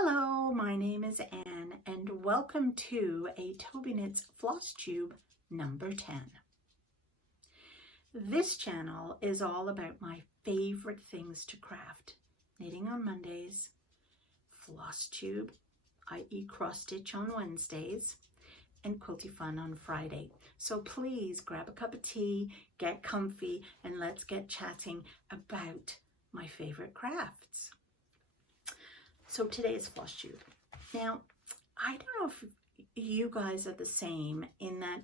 Hello, my name is Anne and welcome to a Tobyknits Flosstube number 10. This channel is all about my favorite things to craft. Knitting on Mondays, Flosstube, i.e. cross stitch on Wednesdays, and quilty fun on Friday. So please grab a cup of tea, get comfy, and let's get chatting about my favorite crafts. So today is Flosstube. Now, I don't know if you guys are the same in that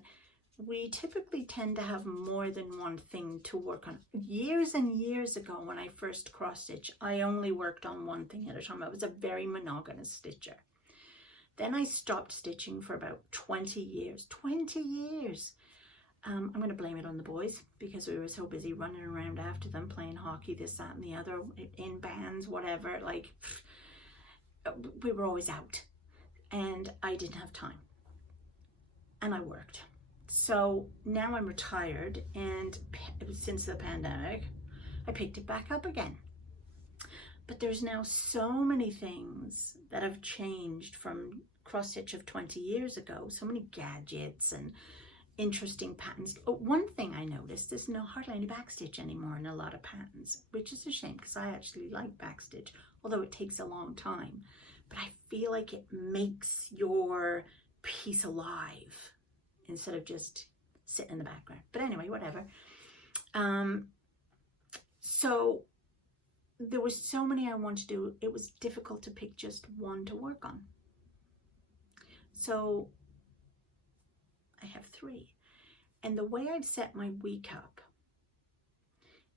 we typically tend to have more than one thing to work on. Years and years ago when I first cross stitch, I only worked on one thing at a time. I was a very monogamous stitcher. Then I stopped stitching for about 20 years. 20 years! I'm going to blame it on the boys because we were so busy running around after them, playing hockey, this, that, and the other, in bands, whatever, like... we were always out and I didn't have time and I worked. So now I'm retired, and since the pandemic I picked it back up again. But there's now so many things that have changed from cross stitch of 20 years ago. So many gadgets and interesting patterns. One thing I noticed is hardly any backstitch anymore in a lot of patterns, which is a shame because I actually like backstitch, although it takes a long time. But I feel like it makes your piece alive instead of just sitting in the background. But anyway, whatever. So there was so many I wanted to do. It was difficult to pick just one to work on. So I have 3. And the way I've set my week up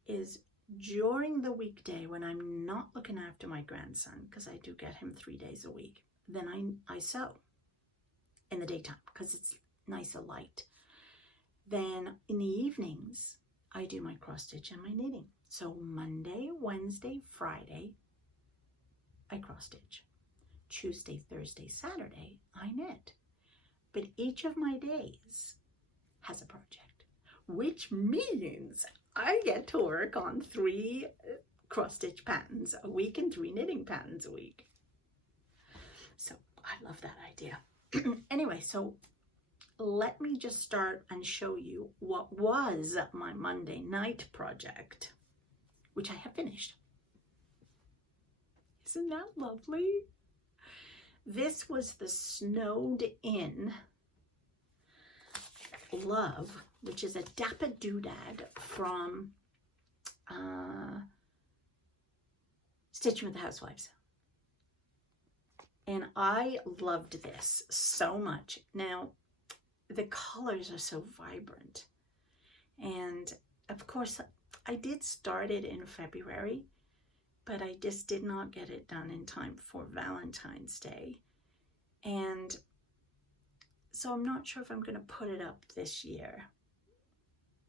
is during the weekday when I'm not looking after my grandson, because I do get him 3 days a week, then I sew in the daytime because it's nice and light. Then in the evenings, I do my cross stitch and my knitting. So Monday, Wednesday, Friday, I cross stitch. Tuesday, Thursday, Saturday, I knit. But each of my days has a project, which means I get to work on 3 cross stitch patterns a week and 3 knitting patterns a week. So I love that idea. Anyway, so let me just start and show you what was my Monday night project, which I have finished. Isn't that lovely? This was the Snowed In Love, which is a Dapper Doodad from Stitching with the Housewives. And I loved this so much. Now, the colors are so vibrant. And of course, I did start it in February, but I just did not get it done in time for Valentine's Day. And so I'm not sure if I'm going to put it up this year.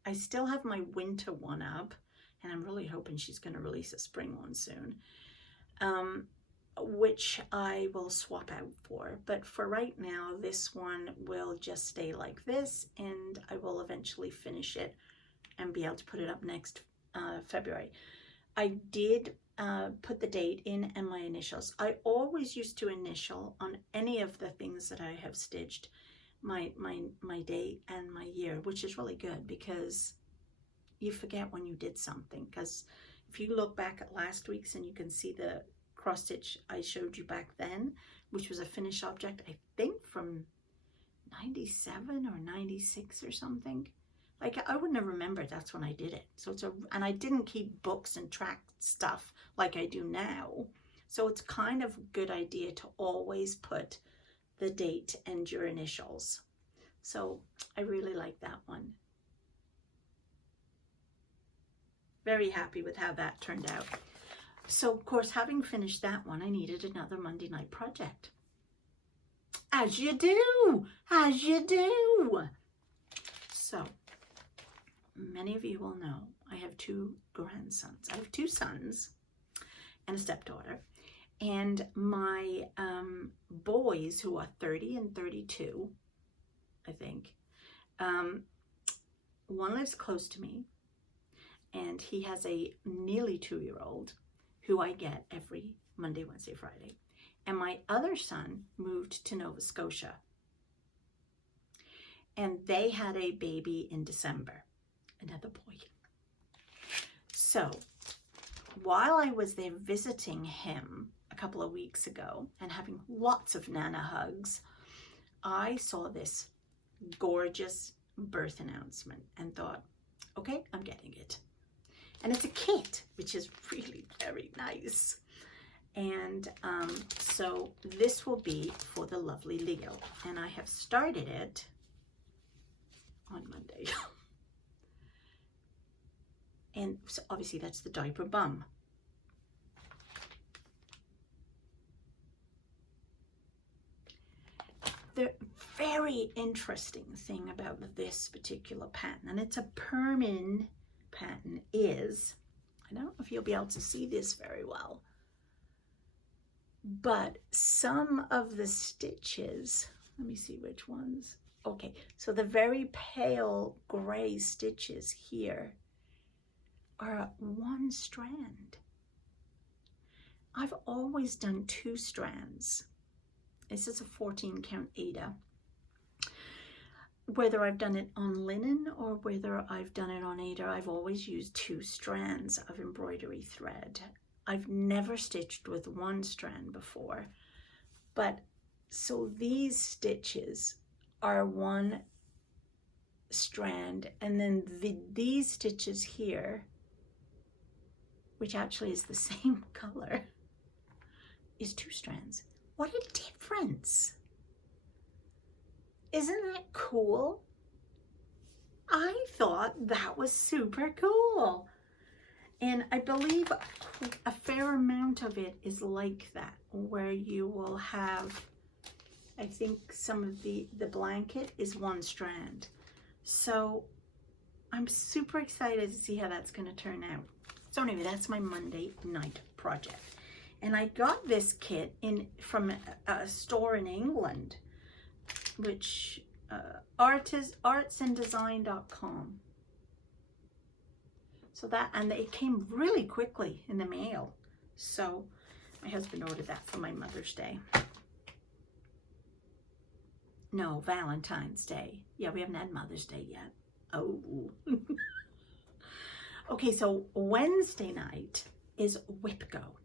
I still have my winter one up, and I'm really hoping she's going to release a spring one soon, which I will swap out for. But for right now, this one will just stay like this, and I will eventually finish it and be able to put it up next February. I did put the date in and my initials. I always used to initial on any of the things that I have stitched my date and my year, which is really good because you forget when you did something. Because if you look back at last week's and you can see the cross stitch I showed you back then, which was a finished object, I think from 97 or 96 or something. Like, I wouldn't have remembered that's when I did it. So and I didn't keep books and track stuff like I do now. So it's kind of a good idea to always put the date and your initials. So I really like that one. Very happy with how that turned out. So of course, having finished that one, I needed another Monday night project. As you do, as you do. So many of you will know I have 2 grandsons. I have 2 sons and a stepdaughter. And my boys, who are 30 and 32, I think, one lives close to me, and he has a nearly 2-year-old who I get every Monday, Wednesday, Friday. and my other son moved to Nova Scotia. And they had a baby in December, another boy. So while I was there visiting him a couple of weeks ago and having lots of Nana hugs, I saw this gorgeous birth announcement and thought, okay, I'm getting it. And it's a kit, which is really very nice. And so this will be for the lovely Leo. And I have started it on Monday. And so obviously that's the diaper bum. The very interesting thing about this particular pattern, and it's a Permin pattern, is, I don't know if you'll be able to see this very well, but some of the stitches, let me see which ones. Okay, so the very pale gray stitches here are one strand. I've always done 2 strands. This is a 14 count Aida. Whether I've done it on linen or whether I've done it on Aida, I've always used 2 strands of embroidery thread. I've never stitched with 1 strand before, but so these stitches are 1 strand, and then these stitches here, which actually is the same color, is 2 strands. What a difference. Isn't that cool? I thought that was super cool. And I believe a fair amount of it is like that, where you will have, I think some of the blanket is 1 strand. So I'm super excited to see how that's going to turn out. So anyway, that's my Monday night project. And I got this kit from a store in England, which artsanddesign.com. So that, and it came really quickly in the mail. So my husband ordered that for my Mother's Day. No, Valentine's Day. Yeah, we haven't had Mother's Day yet. Oh. Okay, so Wednesday night is Wipgo.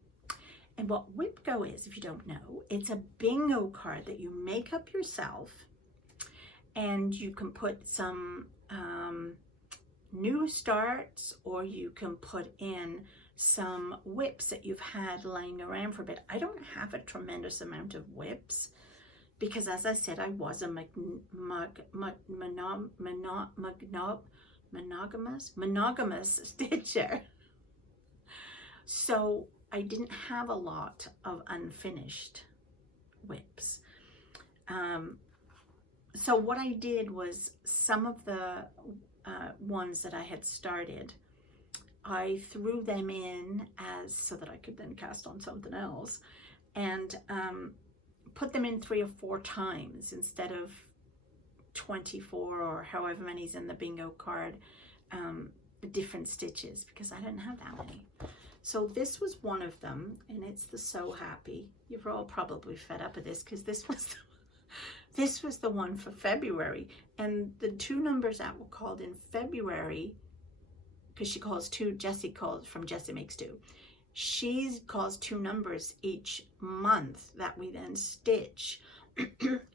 And what Wipgo is, if you don't know, it's a bingo card that you make up yourself, and you can put some new starts, or you can put in some whips that you've had lying around for a bit. I don't have a tremendous amount of whips because, as I said, I was a monogamous stitcher. So I didn't have a lot of unfinished whips. So what I did was some of the ones that I had started, I threw them in so that I could then cast on something else, and put them in 3 or 4 times instead of 24 or however many's in the bingo card, different stitches, because I didn't have that many. So this was one of them, and it's the So Happy. You're all probably fed up with this because this was the one for February, and the 2 numbers that were called in February, because she calls 2, Jessie calls from Jessie Makes 2. She calls 2 numbers each month that we then stitch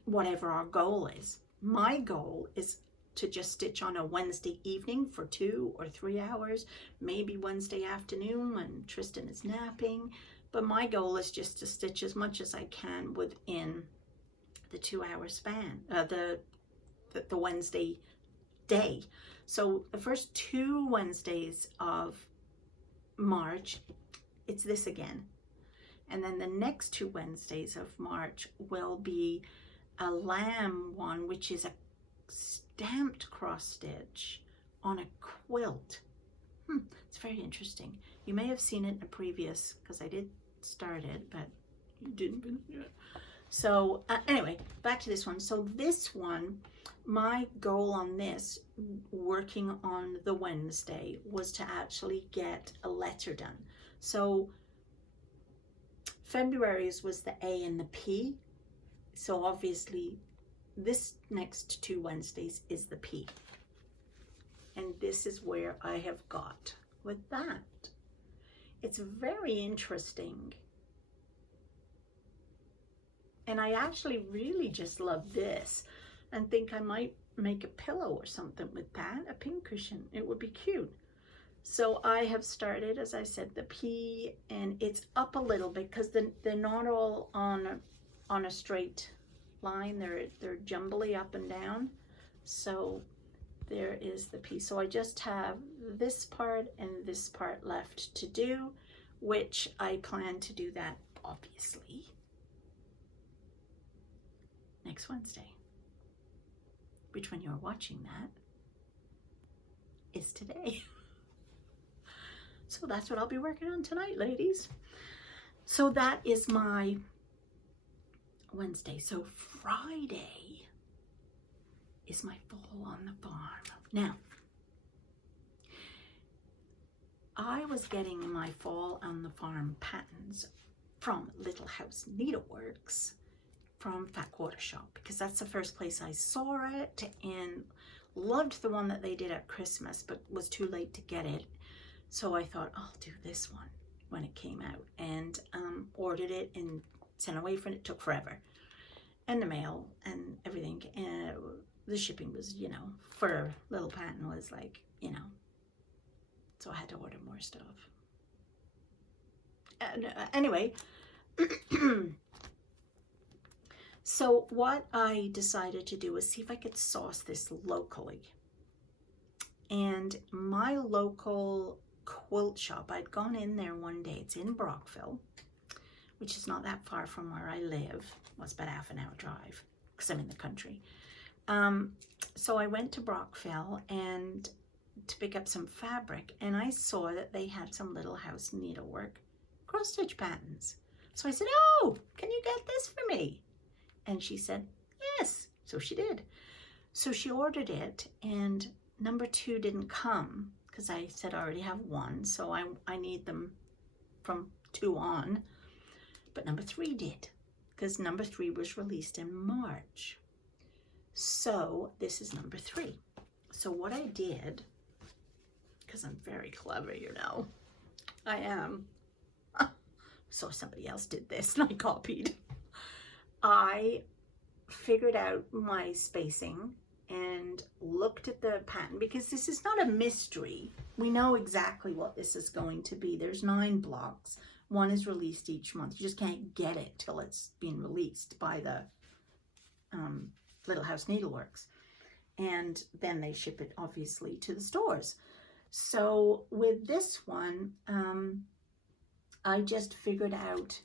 whatever our goal is. My goal is to just stitch on a Wednesday evening for 2 or 3 hours, maybe Wednesday afternoon when Tristan is napping. But my goal is just to stitch as much as I can within the 2-hour span, the Wednesday day. So the first 2 Wednesdays of March, it's this again. And then the next 2 Wednesdays of March will be a lamb one, which is a stamped cross stitch on a quilt. It's very interesting. You may have seen it in a previous, because I did start it, but you didn't finish it. So anyway, back to this one. So this one, my goal on this, working on the Wednesday, was to actually get a letter done. So February's was the A and the P. So obviously this next 2 Wednesdays is the P. And this is where I have got with that. It's very interesting. And I actually really just love this and think I might make a pillow or something with that, a pincushion. It would be cute. So I have started, as I said, the P, and it's up a little bit because they're not all on a straight line. They're jumbly up and down. So there is the P. So I just have this part and this part left to do, which I plan to do that obviously next Wednesday, which when you're watching that is today. So that's what I'll be working on tonight, ladies. So that is my Wednesday. So Friday is my fall on the farm. Now, I was getting my fall on the farm patterns from Little House Needleworks from Fat Quarter Shop, because that's the first place I saw it and loved the one that they did at Christmas, but was too late to get it. So I thought, I'll do this one when it came out, and ordered it and sent away for it. It took forever. And the mail and everything. And the shipping was, you know, for little pattern was like, you know. So I had to order more stuff. Anyway, so what I decided to do was see if I could source this locally. And my local quilt shop, I'd gone in there one day. It's in Brockville, which is not that far from where I live. Well, it's about half an hour drive because I'm in the country. So I went to Brockville and to pick up some fabric, and I saw that they had some Little House Needlework cross stitch patterns. So I said, oh, can you get this for me? And she said, yes. So she did. So she ordered it, and number 2 didn't come because I said I already have 1. So I need them from 2 on. But number 3 did, because number 3 was released in March. So this is number 3. So what I did, because I'm very clever, you know, I am. So somebody else did this and I copied. I figured out my spacing and looked at the pattern, because this is not a mystery. We know exactly what this is going to be. There's 9 blocks. 1 is released each month. You just can't get it till it's been released by the Little House Needleworks. And then they ship it obviously to the stores. So with this one, I just figured out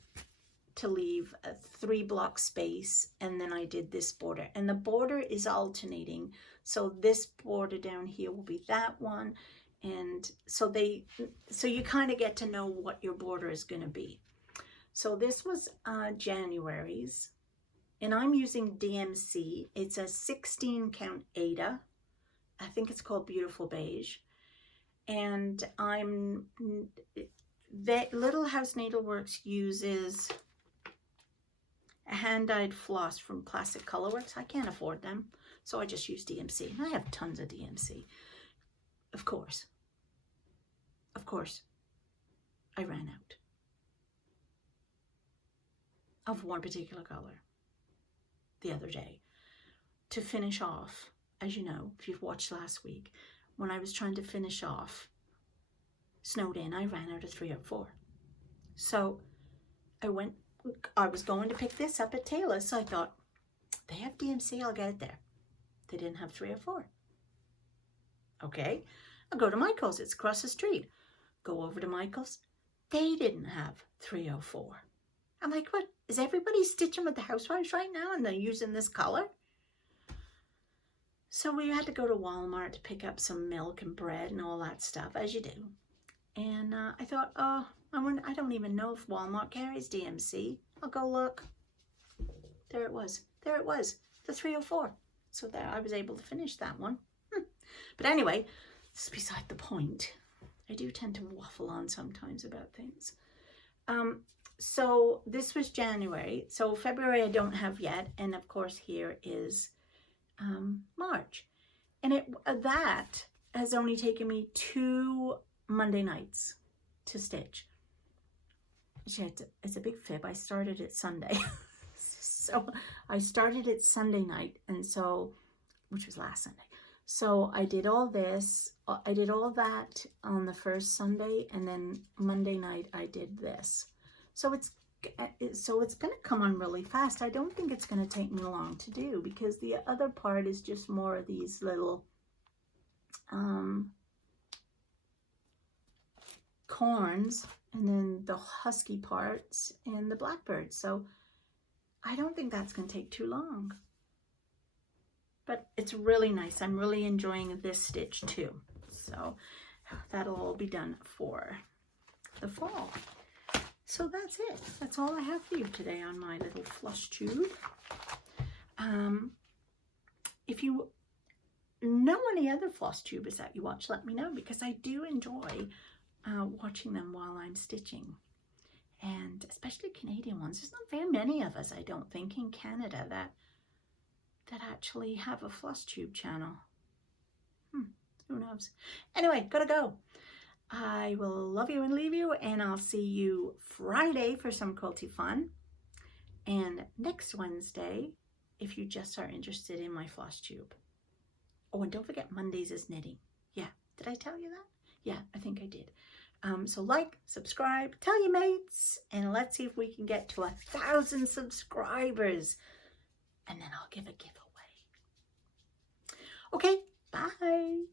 to leave a 3 block space, and then I did this border, and the border is alternating. So this border down here will be that one, and so you kind of get to know what your border is going to be. So this was January's, and I'm using DMC. It's a 16 count Ada. I think it's called Beautiful Beige, and the Little House Needleworks uses a hand-dyed floss from Classic Colorworks. I can't afford them, so I just use DMC. And I have tons of DMC. Of course, I ran out of one particular color the other day. To finish off, as you know, if you've watched last week, when I was trying to finish off Snowed In, I ran out of 304. So I was going to pick this up at Taylor's, so I thought, they have DMC, I'll get it there. They didn't have 304. Okay, I'll go to Michael's, it's across the street. Go over to Michael's, they didn't have 304. I'm like, what? Is everybody stitching with the housewives right now and they're using this color? So we had to go to Walmart to pick up some milk and bread and all that stuff, as you do. And I thought, oh, I don't even know if Walmart carries DMC. I'll go look. There it was. There it was. The 304. So there I was able to finish that one. But anyway, this is beside the point. I do tend to waffle on sometimes about things. So this was January. So February I don't have yet. And of course here is March. And that has only taken me 2 Monday nights to stitch. It's a big fib. I started it Sunday. So I started it Sunday night, and so, which was last Sunday. So I did all this. I did all that on the first Sunday, and then Monday night I did this. So it's going to come on really fast. I don't think it's going to take me long to do, because the other part is just more of these little corns, and then the husky parts and the blackbirds. So I don't think that's going to take too long. But it's really nice. I'm really enjoying this stitch too. So that'll all be done for the fall. So that's it. That's all I have for you today on my little Flosstube. If you know any other Flosstubers that you watch, let me know, because I do enjoy watching them while I'm stitching. And especially Canadian ones. There's not very many of us, I don't think, in Canada that actually have a Flosstube channel. Who knows? Anyway, gotta go. I will love you and leave you, and I'll see you Friday for some quilty fun, and next Wednesday if you just are interested in my Flosstube. Oh, and don't forget Mondays is knitting. Yeah, did I tell you that? Yeah, I think I did. So like, subscribe, tell your mates, and let's see if we can get to 1,000 subscribers, and then I'll give a giveaway. Okay, bye.